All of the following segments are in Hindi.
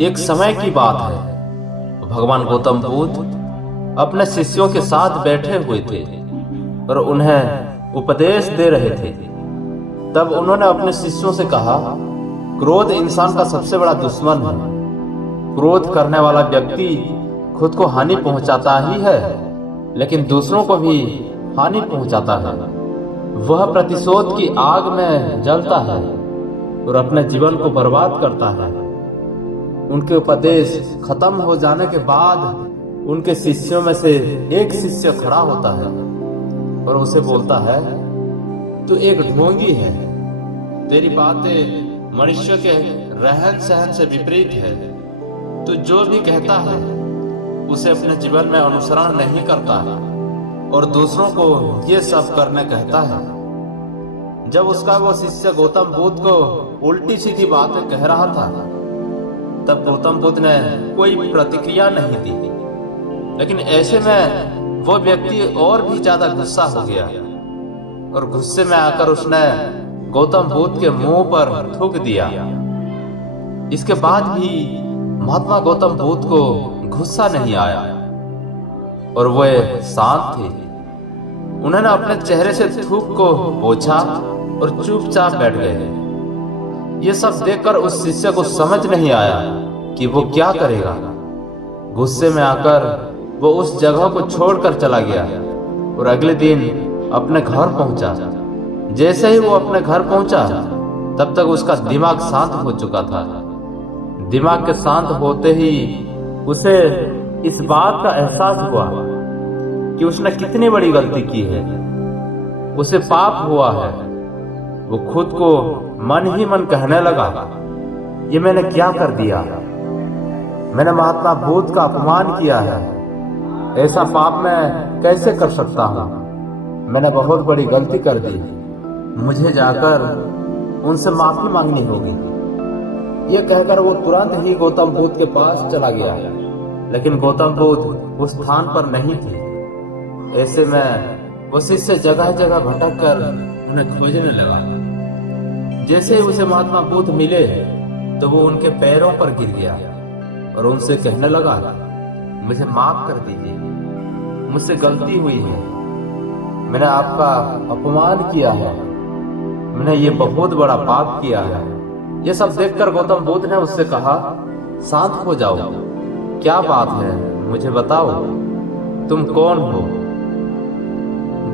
एक समय की बात है। भगवान गौतम बुद्ध अपने शिष्यों के साथ बैठे हुए थे और उन्हें उपदेश दे रहे थे। तब उन्होंने अपने शिष्यों से कहा, क्रोध इंसान का सबसे बड़ा दुश्मन है। क्रोध करने वाला व्यक्ति खुद को हानि पहुंचाता ही है, लेकिन दूसरों को भी हानि पहुंचाता है। वह प्रतिशोध की आग में जलता है और अपने जीवन को बर्बाद करता है। उनके उपदेश खत्म हो जाने के बाद उनके शिष्यों में से एक शिष्य खड़ा होता है और उसे बोलता है, तू एक ढोंगी है। तेरी बातें मनुष्य के रहन सहन से विपरीत है। तू जो भी कहता है उसे अपने जीवन में अनुसरण नहीं करता और दूसरों को ये सब करने कहता है। जब उसका वो शिष्य गौतम बुद्ध को उल्टी सीधी बातें कह रहा था, तब गौतम बुद्ध ने कोई प्रतिक्रिया नहीं दी। लेकिन ऐसे में वो व्यक्ति और भी ज्यादा गुस्सा हो गया और गुस्से में आकर उसने गौतम बुद्ध के मुंह पर थूक दिया। इसके बाद भी महात्मा गौतम बुद्ध को गुस्सा नहीं आया और वे शांत थे। उन्होंने अपने चेहरे से थूक को पोंछा और चुपचाप बैठ गए। ये सब देखकर उस शिष्य को समझ नहीं आया कि वो क्या करेगा। गुस्से में आकर वो उस जगह को छोड़कर चला गया और अगले दिन अपने घर पहुंचा। जैसे ही वो अपने घर पहुंचा, तब तक उसका दिमाग शांत हो चुका था। दिमाग के शांत होते ही उसे इस बात का एहसास हुआ कि उसने कितनी बड़ी गलती की है। उसे पाप हुआ है। वो खुद को मन ही मन कहने लगा, ये मैंने क्या कर दिया। मैंने महात्मा बुद्ध का अपमान किया है। ऐसा पाप मैं कैसे कर सकता हूँ। मैंने बहुत बड़ी गलती कर दी। मुझे जाकर उनसे माफी मांगनी होगी। ये कहकर वो तुरंत ही गौतम बुद्ध के पास चला गया, लेकिन गौतम बुद्ध उस स्थान पर नहीं थे। ऐसे में वो शिष्य जगह जगह भटक कर उन्हें खोजने लगा। जैसे ही उसे महात्मा बुद्ध मिले तो वो उनके पैरों पर गिर गया और उनसे कहने लगा, मुझे माफ कर दीजिए, मुझसे गलती हुई है। मैंने आपका अपमान किया है। मैंने ये बहुत बड़ा पाप किया है। ये सब देखकर गौतम बुद्ध ने उससे कहा, शांत हो जाओ, क्या बात है, मुझे बताओ, तुम कौन हो।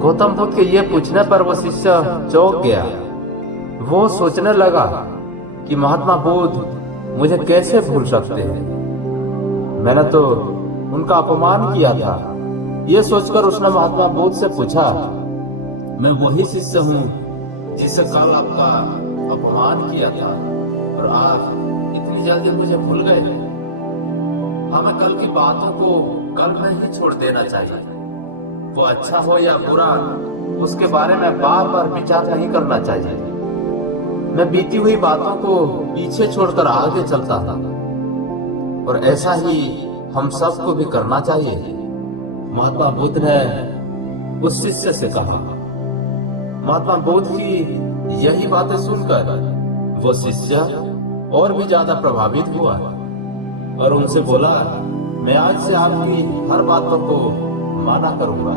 गौतम बुद्ध के ये पूछने पर वो शिष्य चौंक गया। वो सोचने लगा कि महात्मा बुद्ध मुझे कैसे भूल सकते हैं। मैंने तो उनका अपमान किया था। ये सोचकर उसने महात्मा बुद्ध से पूछा, मैं वही शिष्य हूँ जिससे कल आपका अपमान किया था और आज इतनी जल्दी मुझे भूल गए। हमें कल की बातों को कल में ही छोड़ देना चाहिए। वो अच्छा हो या बुरा, उसके बारे में बार बार विचार नहीं करना चाहिए। मैं बीती हुई बातों को पीछे छोड़कर आगे चलता था और ऐसा ही हम सबको भी करना चाहिए। महात्मा बुद्ध ने उस शिष्य से कहा। महात्मा बुद्ध की यही बातें सुनकर वो शिष्य और भी ज्यादा प्रभावित हुआ और उनसे बोला, मैं आज से आपकी हर बातों को माना करूंगा।